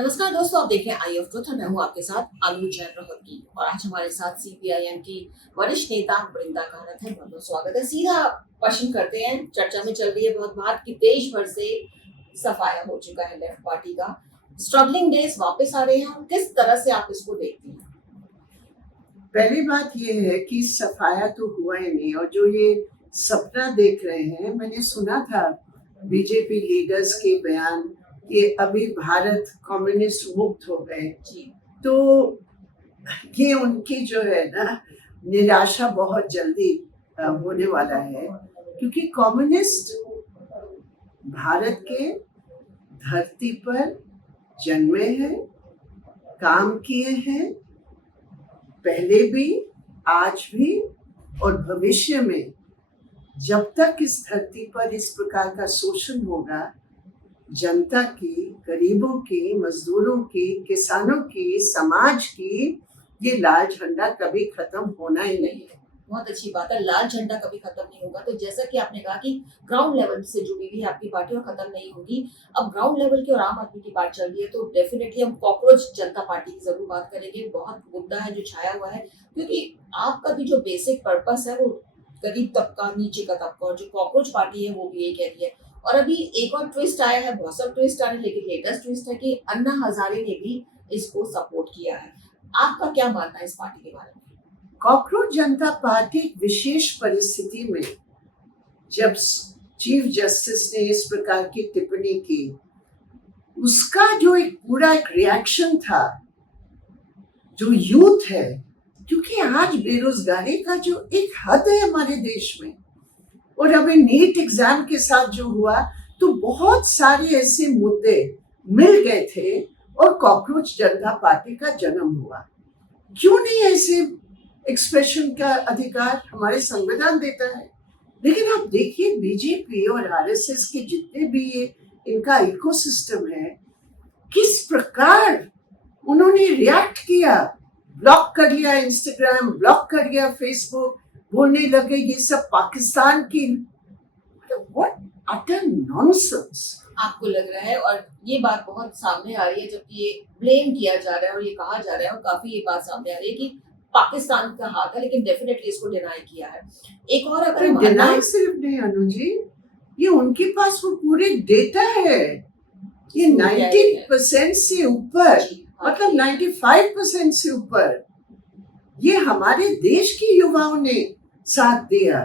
नमस्कार दोस्तों, आप देख रहे हैं आई ऑफ ट्रुथ और मैं हूं आपके साथ आलू जैन रोहतगी। और आज हमारे साथ सीपीआईएम की वरिष्ठ नेता वृंदा कामत है। बहुत बहुत स्वागत है। सीधा क्वेश्चन करते हैं। चर्चा में चल रही है बहुत बात कि देश भर से सफाया हो चुका है लेफ्ट पार्टी का, स्ट्रगलिंग डेज वापस आ रहे हैं। और किस तरह से आप इसको देखती हैं? पहली बात ये है कि सफाया तो हुआ ही नहीं, और जो ये सपना देख रहे हैं, मैंने सुना था बीजेपी लीडर्स के बयान कि अभी भारत कम्युनिस्ट मुक्त हो गए, तो ये उनकी जो है ना निराशा बहुत जल्दी होने वाला है, क्योंकि कम्युनिस्ट भारत के धरती पर जन्मे हैं, काम किए हैं, पहले भी, आज भी और भविष्य में। जब तक इस धरती पर इस प्रकार का शोषण होगा, जनता की, गरीबों की, मजदूरों की, किसानों की, समाज की, ये लाल झंडा कभी खत्म होना ही नहीं है। बहुत अच्छी बात है, लाल झंडा कभी खत्म नहीं होगा। तो जैसा कि आपने कहा कि ग्राउंड लेवल से जुड़ी हुई है आपकी पार्टी और खत्म नहीं होगी। अब ग्राउंड लेवल की और आम आदमी की बात चल रही है, तो डेफिनेटली हम कॉकरोच जनता पार्टी की जरूर बात करेंगे। बहुत मुद्दा है जो छाया हुआ है, क्योंकि आपका भी जो बेसिक पर्पस है वो गरीब तबका, नीचे का तबका, और जो कॉकरोच पार्टी है वो भी यही कह रही है। और अभी एक और ट्विस्ट आया है, बहुत सब ट्विस्ट आ रहे हैं, लेकिन लेटेस्ट ट्विस्ट है कि अन्ना हजारे ने भी इसको सपोर्ट किया है। आपका क्या मानना है इस पार्टी के बारे में? कॉकरोच जनता पार्टी एक विशेष परिस्थिति में, जब चीफ जस्टिस ने इस प्रकार की टिप्पणी की, उसका जो एक पूरा एक रिएक्शन था, जो यूथ है, क्योंकि आज बेरोजगारी का जो एक हद है हमारे देश में, और अभी नीट एग्जाम के साथ जो हुआ, तो बहुत सारे ऐसे मुद्दे मिल गए थे और कॉकरोच जनता पार्टी का जन्म हुआ। क्यों नहीं ऐसे एक्सप्रेशन का अधिकार हमारे संविधान देता है? लेकिन आप देखिए, बीजेपी और आरएसएस के जितने भी ये इनका इकोसिस्टम है, किस प्रकार उन्होंने रिएक्ट किया। ब्लॉक कर लिया इंस्टाग्राम, ब्लॉक कर लिया फेसबुक, बोलने लगे ये सब पाकिस्तान की। What utter nonsense. आपको लग रहा है, और ये बात बहुत सामने आ रही है, जबकि ये ब्लेम किया जा रहा है और ये कहा जा रहा है, और काफी ये बात सामने आ रही है कि पाकिस्तान का हाथ है, लेकिन डेफिनेटली इसको डिनाई किया है। एक और अगर डिनाई सिर्फ नहीं अनु जी, ये उनके पास वो पूरे डेटा है। ये 90% से ऊपर, मतलब 95% से ऊपर ये हमारे देश के युवाओं ने साथ दिया।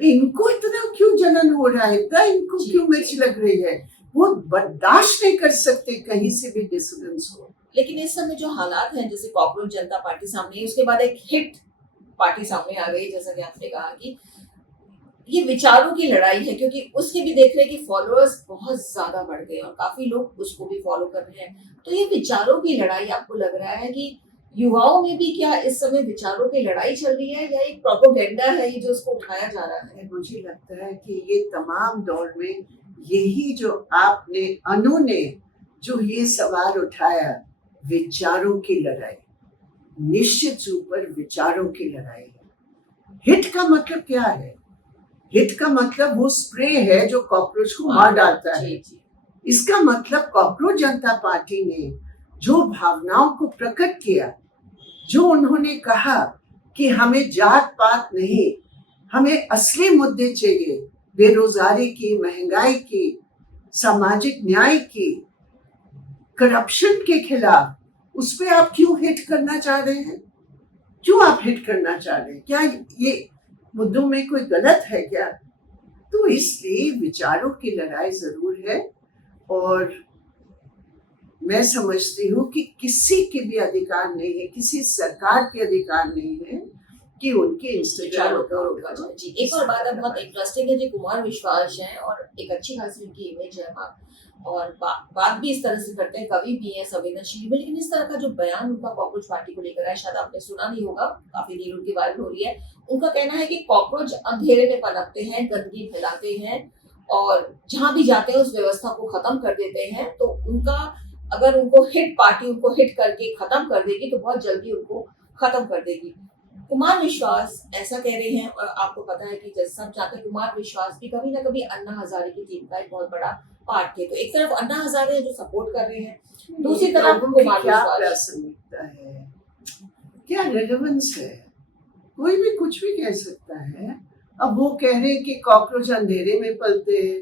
इनको इतना क्यों जलन हो रहा है, इतना इनको क्यों मिर्च लग रही है? वो बर्दाश्त नहीं कर सकते कहीं से भी डिसोनेंस हो। लेकिन इस समय जो हालात हैं, जैसे कॉकरोच जनता पार्टी सामने, उसके बाद एक हिट पार्टी सामने आ गई, जैसा कि आपने कहा कि ये विचारों की लड़ाई है, क्योंकि उसके भी देख रहे हैं कि फॉलोअर्स बहुत ज्यादा बढ़ गए और काफी लोग उसको भी फॉलो कर रहे हैं। तो ये विचारों की लड़ाई, आपको लग रहा है कि युवाओं में भी क्या इस समय विचारों की लड़ाई चल रही है, या एक प्रोपेगेंडा है ये जो उसको उठाया जा रहा है? मुझे लगता है कि ये तमाम दौर में यही जो आपने, अनु ने जो ये सवाल उठाया, विचारों की लड़ाई, निश्चित रूप पर विचारों की लड़ाई है। हिट का मतलब क्या है? हिट का मतलब वो स्प्रे है जो कॉकरोच को मार डालता है। इसका मतलब कॉकरोच जनता पार्टी ने जो भावनाओं को प्रकट किया, जो उन्होंने कहा कि हमें जात पात नहीं, हमें असली मुद्दे चाहिए, बेरोजगारी की, महंगाई की, सामाजिक न्याय की, करप्शन के खिलाफ, उस पे आप क्यों हिट करना चाह रहे हैं? क्यों आप हिट करना चाह रहे हैं? क्या ये मुद्दों में कोई गलत है क्या? तो इसलिए विचारों की लड़ाई जरूर है, और मैं समझती हूँ कि किसी के भी अधिकार नहीं है, किसी सरकार के अधिकार नहीं है कि उनके इंस्टाग्राम को रोका जाए। जी, एक और बात है बहुत इंटरेस्टिंग है, जी कुमार विश्वास हैं और एक अच्छी खासी उनकी इमेज है वहाँ, और बात भी इस तरह से करते हैं, कवि भी है, संवेदनशील भी। लेकिन इस तरह का जो बयान उनका कॉकरोच पार्टी को लेकर है, शायद आपने सुना नहीं होगा, काफी देर उनकी वायरल हो रही है। उनका कहना है कि कॉकरोच अंधेरे में पनपते हैं, गंदगी फैलाते हैं, और जहां भी जाते हैं उस व्यवस्था को खत्म कर देते हैं। तो उनका, अगर उनको हिट पार्टी उनको हिट करके खत्म कर देगी, तो बहुत जल्दी उनको खत्म कर देगी। कुमार विश्वास ऐसा कह रहे हैं, और आपको पता है कि जैसे सब जानते हैं कुमार विश्वास भी कभी ना कभी अन्ना हजारे की टीम का एक बहुत बड़ा पार्ट थे। तो एक तरफ अन्ना हजारे हैं जो सपोर्ट कर रहे हैं, दूसरी तरफ लोगों की कुमार क्या विश्वास। प्रासंगिकता है, क्या रेलेवेंस है? कोई भी कुछ भी कह सकता है। अब वो कह रहे हैं कि कॉकरोच अंधेरे में पलते हैं,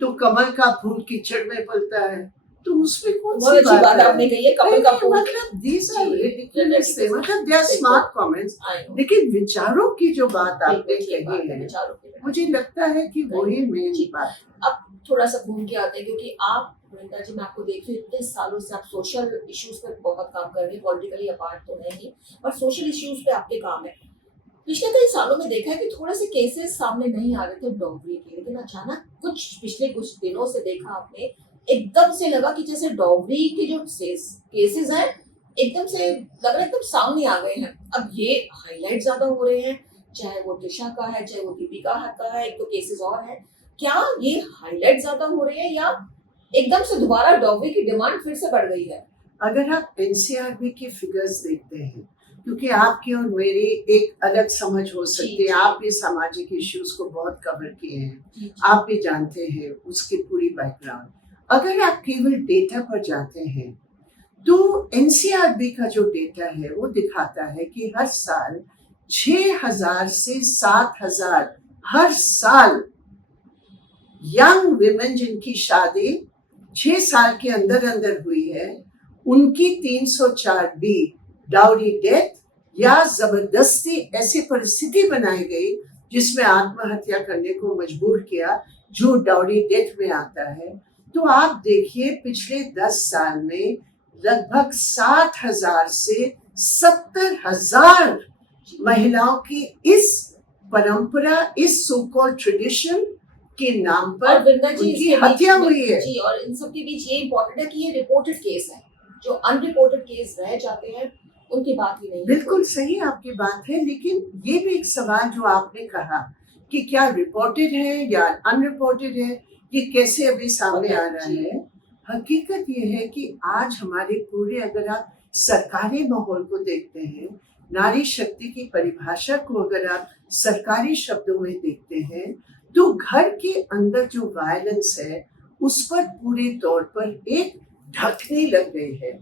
तो कमल का फूल कीचड़ में पलता है, तो उसमें कौन बहुत सी अच्छी बात बात है? आपने कही है, कमल का फूल। मतलब these are ji, ridiculous things, मतलब they are बिल्कुल, smart comments, I know, लेकिन विचारों की जो बात आपने बिल्कुल ठीक बात कही है, है, विचारों के लिए। मुझे लगता है कि वही मेन जी। बात। अब थोड़ा सा घूम के आते हैं, क्योंकि आप वृंदा जी, मैं आपको देख रही हूँ इतने सालों से आप सोशल इश्यूज पे बहुत काम कर रही हैं, पॉलिटिकली अपार्ट तो है ही, पर सोशल इश्यूज पे आपके काम है। पिछले कई सालों में देखा है कि थोड़े से केसेस सामने नहीं आ रहे थे डॉगरी के, लेकिन अचानक पिछले कुछ दिनों से देखा आपने, एकदम से लगा कि जैसे डॉगरी के जो केसेस हैं, एकदम से लग रहा है एकदम सामने आ गए हैं। अब ये हाईलाइट ज्यादा हो रहे हैं, चाहे वो दिशा का है, चाहे वो दीपिका का है, एक तो केसेस और है। क्या ये हाईलाइट ज्यादा हो रहे हैं, या एकदम से दोबारा डॉगरी की डिमांड फिर से बढ़ गई है? अगर आप एनसीआरबी के फिगर्स देखते हैं, क्योंकि आपकी और मेरी एक अलग समझ हो सकती है, आप भी सामाजिक इश्यूज को बहुत कवर किए हैं, आप भी जानते हैं उसकी पूरी बैकग्राउंड। अगर आप केवल डेटा पर जाते हैं, तो एनसीआरबी का जो डेटा है वो दिखाता है कि हर साल 6,000 से 7,000 हर साल यंग विमेन जिनकी शादी 6 साल के अंदर अंदर हुई है, उनकी 304 बी डाउरी डेथ या जबरदस्ती ऐसी परिस्थिति बनाई गई जिसमें आत्महत्या करने को मजबूर किया, जो डाउरी डेथ में आता है। तो आप देखिए पिछले 10 साल में लगभग 60,000 से 70,000 महिलाओं की इस परंपरा, इस सो कॉल्ड ट्रेडिशन के नाम और पर वृंदा जी उनकी इसके बीच हत्या में, हुई है। जी, और इन सब के बीच ये इम्पोर्टेंट है कि ये रिपोर्टेड केस है, जो अनरिपोर्टेड केस रह जाते हैं उनकी बात ही नहीं है। बिल्कुल सही आपकी बात है, लेकिन ये भी एक सवाल जो आपने कहा कि क्या रिपोर्टेड है या अनरिपोर्टेड है, ये कैसे अभी सामने आ रहा है। हकीकत ये है कि आज हमारे पूरे, अगर आप सरकारी माहौल को देखते हैं, नारी शक्ति की परिभाषा को अगर आप सरकारी शब्दों में देखते हैं, तो घर के अंदर जो वायलेंस है उस पर पूरे तौर पर एक ढकने लग गई है,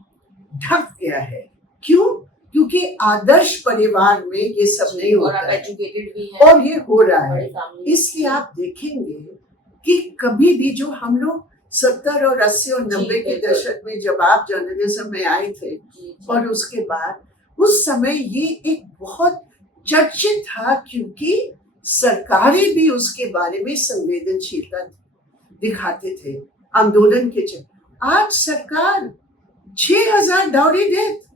ढक गया है। क्यों? क्योंकि आदर्श परिवार में ये सब नहीं और होता आप है, एजुकेटेड भी हैं, और ये हो रहा है। बड़ी फैमिली। इसलिए आप देखेंगे कि कभी भी जो हम लोग 70 और 80 और 90 के बिल्कुल। दशक में जब आप जर्नलिज्म में आए थे, और उसके बाद उस समय ये एक बहुत चर्चित था, क्योंकि सरकारें भी उसके बारे में संवेदनशीलता दिखाते थे आंदोलन के चलते। आज सरकार 6,000 डाउरी डेथ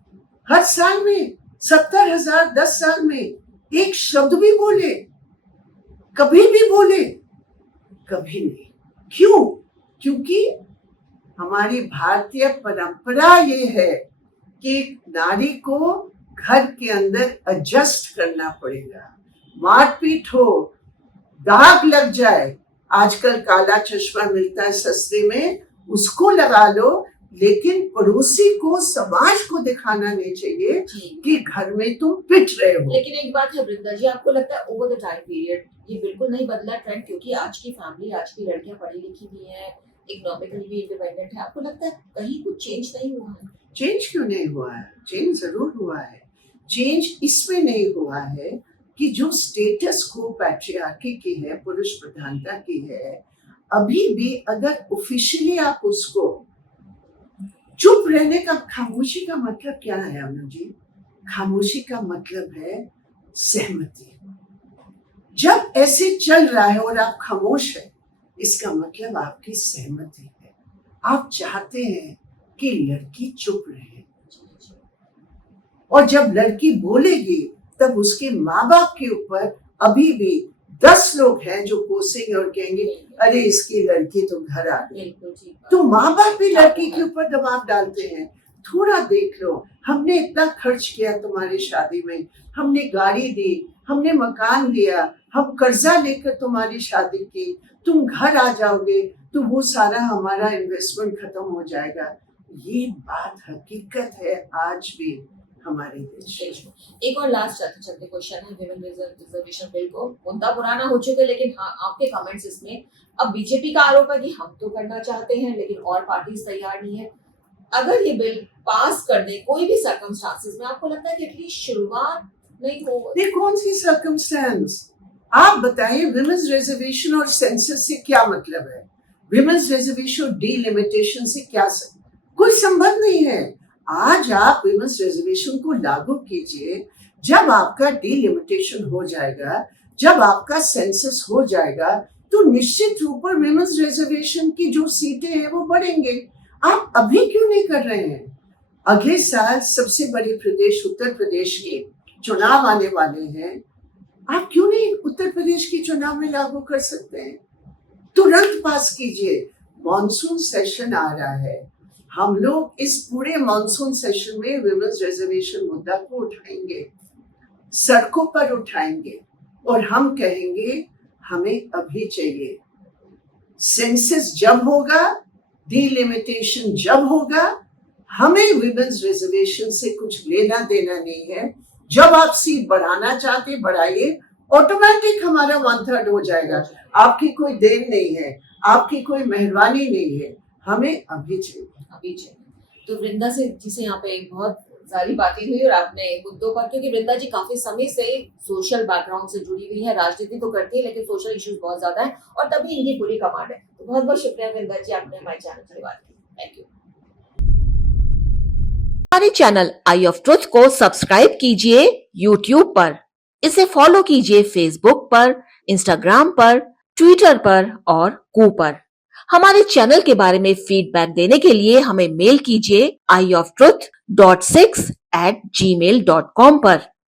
हर साल में, 70,000 10 साल में, एक शब्द भी बोले, कभी भी बोले, कभी नहीं। क्यों? क्योंकि हमारी भारतीय परंपरा ये है कि नारी को घर के अंदर एडजस्ट करना पड़ेगा, मारपीट हो, दाग लग जाए, आजकल काला चश्मा मिलता है सस्ते में, उसको लगा लो, लेकिन पड़ोसी को, समाज को दिखाना नहीं चाहिए कि घर में तुम पिट रहे हो। लेकिन एक बात है वृंदा जी, आपको लगता है ओवर द टाइम पीरियड ये बिल्कुल नहीं बदला ट्रेंड? क्योंकि आज की फैमिली, आज की लड़कियां पढ़ी लिखी भी हैं, इकोनॉमिकली भी इंडिपेंडेंट है, आपको लगता है कहीं कुछ चेंज नहीं हुआ है? चेंज क्यों नहीं हुआ है? चेंज जरूर हुआ है। चेंज इसमें नहीं हुआ है कि जो स्टेटस को पैट्रियार्की की है, पुरुष प्रधानता की है, अभी भी अगर ऑफिशियली आप उसको, चुप रहने का, खामोशी का मतलब क्या है अनु जी? खामोशी का मतलब है सहमति। जब ऐसे चल रहा है और आप खामोश है, इसका मतलब आपकी सहमति है, आप चाहते हैं कि लड़की चुप रहे। और जब लड़की बोलेगी तब उसके माँ बाप के ऊपर अभी भी 10 लोग हैं जो कोसेंगे और कहेंगे अरे इसकी लड़की तो घर आ गई। तो माँ बाप भी लड़की के ऊपर दबाव डालते हैं, थोड़ा देख लो, हमने इतना खर्च किया तुम्हारी शादी में, हमने गाड़ी दी, हमने मकान दिया, हम कर्जा लेकर तुम्हारी शादी की, तुम घर आ जाओगे तो वो सारा हमारा इन्वेस्टमेंट खत्म हो जाएगा। ये बात हकीकत है आज भी हमारे देश में। देश में। एक और लास्ट चलते चलते क्वेश्चन है विमेन रिजर्वेशन बिल को, मुद्दा पुराना हो चुका है लेकिन हाँ आपके कमेंट्स इसमें, अब बीजेपी का आरोप है कि हम तो करना चाहते हैं लेकिन और पार्टीज तैयार नहीं है। अगर ये बिल पास कर दे कोई भी सर्कमस्टांसेस में, आपको लगता है कि एटलीस्ट शुरुआत नहीं हो? ये कौन सी सर्कमस्टेंस? आप बताइए, विमेन्स रिजर्वेशन और सेंसस से क्या मतलब है? विमेन्स रिजर्वेशन और डिलिमिटेशन से क्या कोई संबंध नहीं है। आज आप विमेन्स रिजर्वेशन को लागू कीजिए, जब आपका डिलिमिटेशन हो जाएगा, जब आपका सेंसस हो जाएगा, तो निश्चित रूप पर विमेन्स रिजर्वेशन की जो सीटें हैं वो बढ़ेंगे। आप अभी क्यों नहीं कर रहे हैं? अगले साल सबसे बड़े प्रदेश उत्तर प्रदेश के चुनाव आने वाले हैं, आप क्यों नहीं उत्तर प्रदेश के चुनाव में लागू कर सकते हैं? तुरंत पास कीजिए। मॉनसून सेशन आ रहा है, हम लोग इस पूरे मॉनसून सेशन में विमेन्स रिजर्वेशन मुद्दा को उठाएंगे, सड़कों पर उठाएंगे और हम कहेंगे हमें अभी चाहिए। सेंसस जब होगा, डिलिमिटेशन जब होगा, हमें विमेन्स रिजर्वेशन से कुछ लेना देना नहीं है। जब आप सीट बढ़ाना चाहते बढ़ाइए, ऑटोमेटिक हमारा 1/3 हो जाएगा। आपकी कोई देन नहीं है, आपकी कोई मेहरबानी नहीं है, हमें अभी चाहिए। अभी चाहिए। तो वृंदा से जिसे यहाँ पे बहुत सारी बातें हुई और आपने मुद्दों पर, क्योंकि वृंदा जी काफी समय से सोशल बैकग्राउंड से जुड़ी हुई है, राजनीति तो करती है लेकिन सोशल इश्यूज बहुत ज्यादा है और तभी इनकी पूरी कमांड है। तो बहुत बहुत शुक्रिया वृंदा जी, आपने हमारे चैनल के लिए बात की। Thank you. हमारे चैनल आई ऑफ ट्रुथ को सब्सक्राइब कीजिए YouTube पर, इसे फॉलो कीजिए Facebook पर, Instagram पर, Twitter पर और कू पर। हमारे चैनल के बारे में फीडबैक देने के लिए हमें मेल कीजिए ioftruth.6@gmail.com पर।